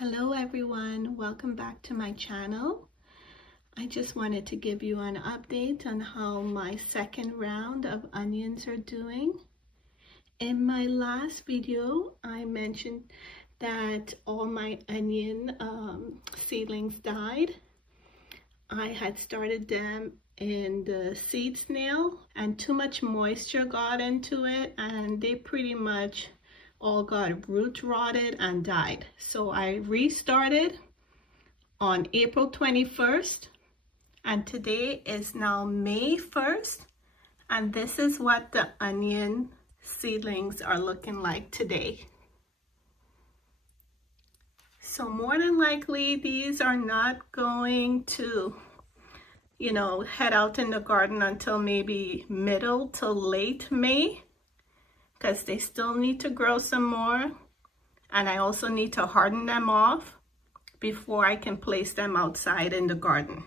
Hello everyone, welcome back to my channel. I just wanted to give you an update on how my second round of onions are doing. In my last video, I mentioned that all my onion seedlings died. I had started them in the seed snail and too much moisture got into it and they pretty much all got root rotted and died. So I restarted on April 21st and today is now May 1st and this is what the onion seedlings are looking like today. So more than likely these are not going to head out in the garden until maybe middle to late May, because they still need to grow some more and I also need to harden them off before I can place them outside in the garden.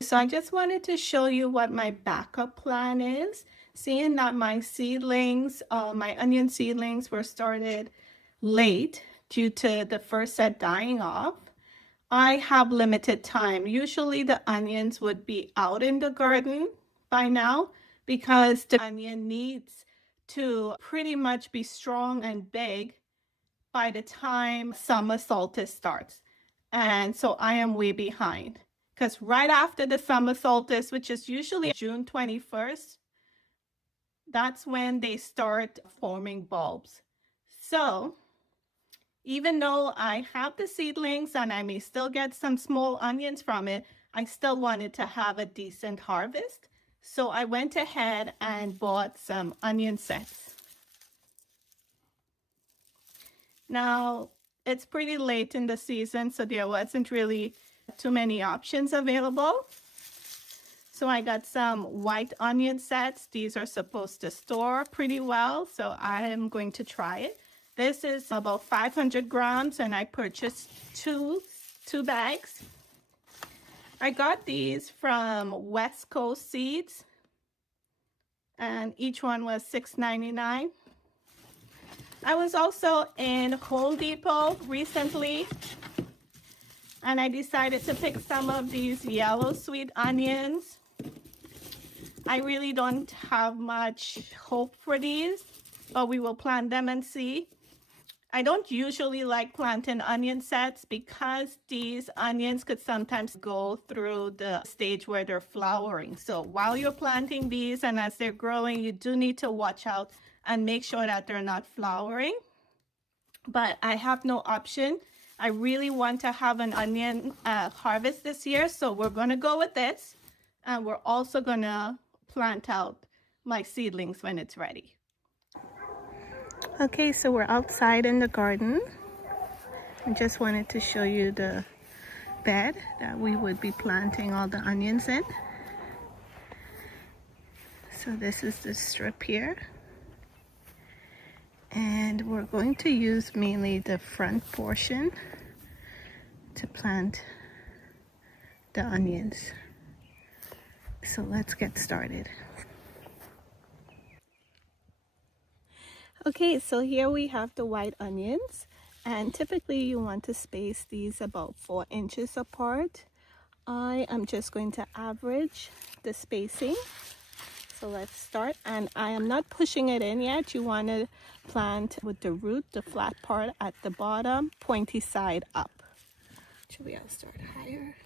So I just wanted to show you what my backup plan is. Seeing that my seedlings, my onion seedlings were started late due to the first set dying off, I have limited time. Usually the onions would be out in the garden by now because the onion needs to pretty much be strong and big by the time summer solstice starts. And so I am way behind because right after the summer solstice, which is usually June 21st, that's when they start forming bulbs. So even though I have the seedlings and I may still get some small onions from it, I still wanted to have a decent harvest. So I went ahead and bought some onion sets. Now, it's pretty late in the season, so there wasn't really too many options available. So I got some white onion sets. These are supposed to store pretty well, so I am going to try it. This is about 500 grams and I purchased two bags. I got these from West Coast Seeds and each one was $6.99. I was also in Home Depot recently and I decided to pick some of these yellow sweet onions. I really don't have much hope for these, but we will plant them and see. I don't usually like planting onion sets because these onions could sometimes go through the stage where they're flowering. So while you're planting these and as they're growing, you do need to watch out and make sure that they're not flowering. But I have no option. I really want to have an onion harvest this year, so we're going to go with this. And we're also going to plant out my seedlings when it's ready. Okay, so we're outside in the garden. I just wanted to show you the bed that we would be planting all the onions in. So this is the strip here. And we're going to use mainly the front portion to plant the onions. So let's get started. Okay, so here we have the white onions, and typically you want to space these about 4 inches apart. I am just going to average the spacing. So let's start, and I am not pushing it in yet. You want to plant with the root, the flat part at the bottom, pointy side up. Actually, I'll start higher.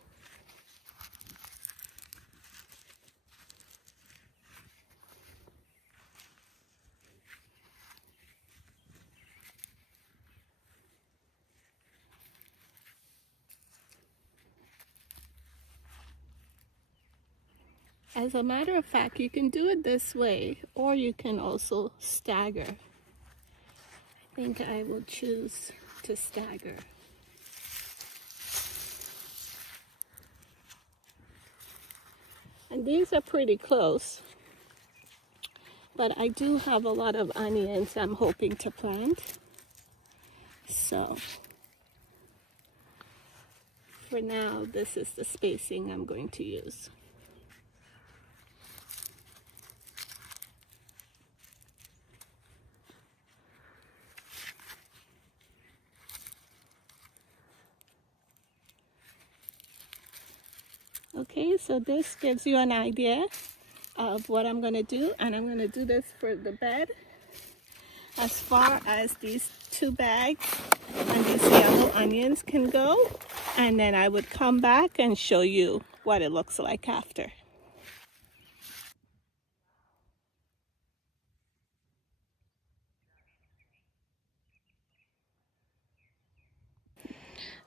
As a matter of fact, you can do it this way, or you can also stagger. I think I will choose to stagger. And these are pretty close, but I do have a lot of onions I'm hoping to plant. So for now, this is the spacing I'm going to use. Okay, so this gives you an idea of what I'm going to do, and I'm going to do this for the bed as far as these 2 bags and these yellow onions can go, and then I would come back and show you what it looks like after.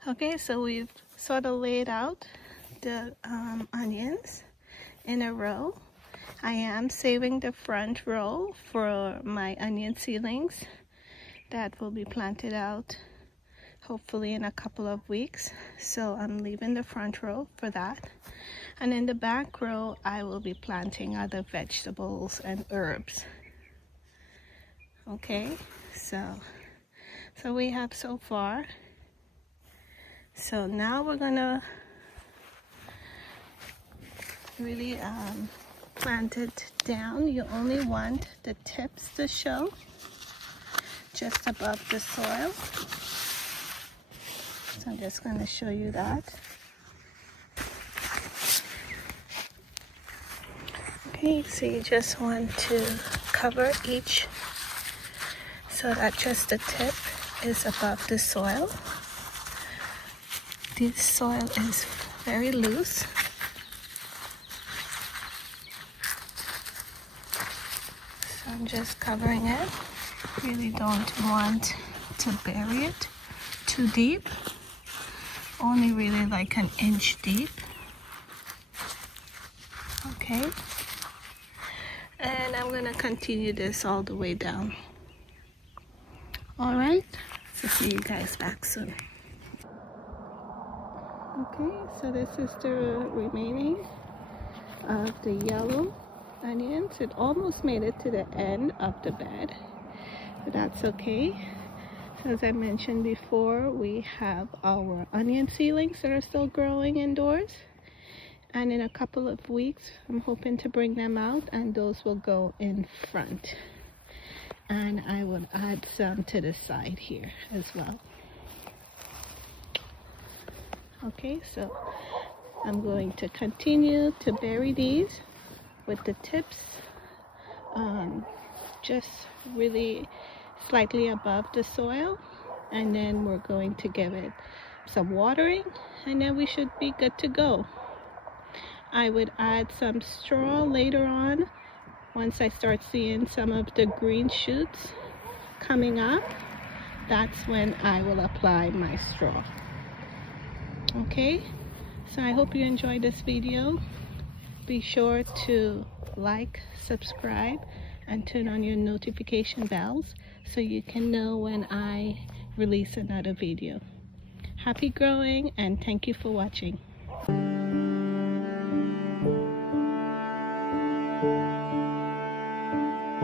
Okay, so we've sort of laid out the onions in a row. I am saving the front row for my onion seedlings that will be planted out hopefully in a couple of weeks. So I'm leaving the front row for that. And in the back row, I will be planting other vegetables and herbs. Okay, so we have so far. So now we're gonna really plant it down. You only want the tips to show just above the soil. So I'm just going to show you that. Okay, so you just want to cover each so that just the tip is above the soil. This soil is very loose. So I'm just covering it. Really don't want to bury it too deep. Only really like an inch deep. Okay. And I'm gonna continue this all the way down. Alright, so see you guys back soon. Okay, so this is the remaining of the yellow onions. It almost made it to the end of the bed, but that's okay. So as I mentioned before, we have our onion seedlings that are still growing indoors. And in a couple of weeks, I'm hoping to bring them out, and those will go in front. And I will add some to the side here as well. Okay, so I'm going to continue to bury these with the tips just really slightly above the soil, and then we're going to give it some watering, and then we should be good to go. I would add some straw later on once I start seeing some of the green shoots coming up. That's when I will apply my straw. Okay, so I hope you enjoyed this video. Be sure to like, subscribe, and turn on your notification bells so you can know when I release another video. Happy growing, and thank you for watching.